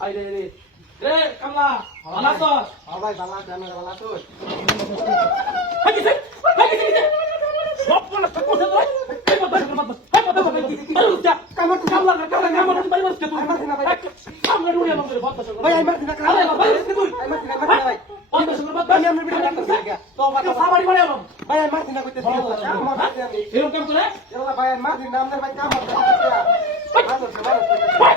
I রে রে রে কামলা ভালো আছস? হ্যাঁ ভাই ভালো আছে আমি ভালো আছো। হাই গেছে হাই গেছে সব বলা তো কথা নয় হাই বাবা বাবা বাবা বাবা আরে উঠা কামড় তো কামলা কামলা কামলা তুই বাইরে বসকে তুই আমি ভাই। কামলা রুড়ি আমাদের বদ্ধ সঙ্গে ভাই আমি মারছি না আরে বাবা বসকে তুই আমি মারছি না মারছি না ভাই। বদ্ধ সঙ্গে বদ্ধ আমি আপনার ভিডিও করতেছি আগে। তো তো সাবাড়ি মানে আমার ভাই আমি মারছি না কইতেছি। কামড় মারছি আমি এরকম কেমন করে এলা ভাই আমি মারছি না আমাদের ভাই মারছে মারছে ভাই।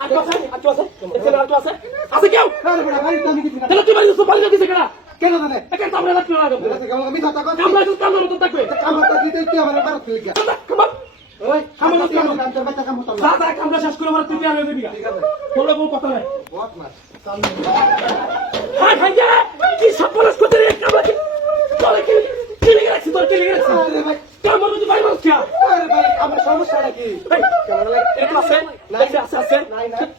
আর তো আর তো আরে না তুই মানে না কেনা জানে তো আমরা রাখতে লাগবে আমি কথা কথা কামলা সুস্থ কামলা মতো থাকবে কামড়টা দিতে তুই আমার মারছিল কে কামলা ওই কামড় কামড় কামড়। কামড় বাচ্চা তো যা যা শেষ করে আমার তুমি আনে দিবি ঠিক আছে নাই হাই যা কি সব বলস করতে রে কামলা কি তোরে কি কি লেগে রাখছিস তোর কি লেগে রাখছিস আরে ভাই কামলা তুই বাইরে বস কিয়া আরে ভাই আমার সমস্যাটা কি এই কেমন লাগে এরকম আছে? আছে? আছে আছে।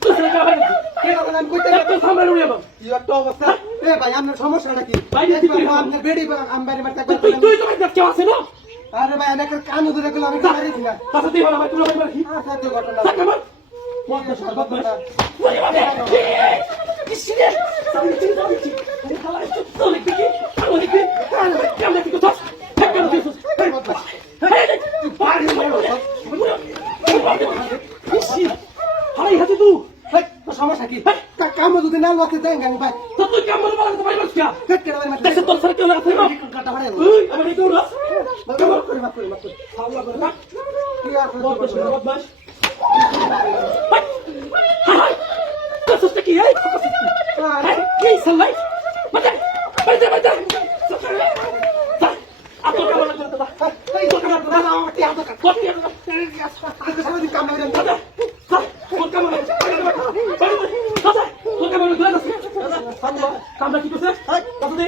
তুই সেটা কামলা কে কথা আমি কইতে একটু সামনে লুড়িয়ে বাবা কি একটা অবস্থা? এ ভাই আপনার সমস্যাটা কি বাইরে একবার আপনার বেডি আমি মারতে তুই তুই তো বাইরে কেউ আছে না? আরে ভাই একটা কান ধরে গেল আমি মারি দিলাম। তাতে তুই ভালো ভাই তুই বাইরে কি? তো ঘটনা। মত সর্বত বস কি? শিরে সামনে চিন্তা করছি এই খালা একটু তো লিখবি কি আমি লিখবি কেমন লিখবি তো থাক কেন দিছিস এই মত এই তুই পারি না হাই হাতে তুই ভাই তোর সমস্যা কি? তা কাম যদি না লোকে দেন গানি ভাই তো তুই কেমন বলা তো বাইরে বস কিয়া কেট কেটে মারতে দেখছ তোর সাথে না থাকবে কাটা হারে ওই আমার এই দৌড়া মাফ করে মাফ করে মাফ করে সামলা করে থাক কি আর বদমাশ বদমাশ। কি এই কি সালাই বাজা বাজা বাজা আপনি কেমন লাগবে দাদা এই তো কাটা দাদা আমার কি হাতে কাটা কপি আজকে সারাদিন কাম নাই দাদা তোর কেমন লাগবে দাদা তোর কেমন লাগবে দাদা সামলা কি করছে? কত দে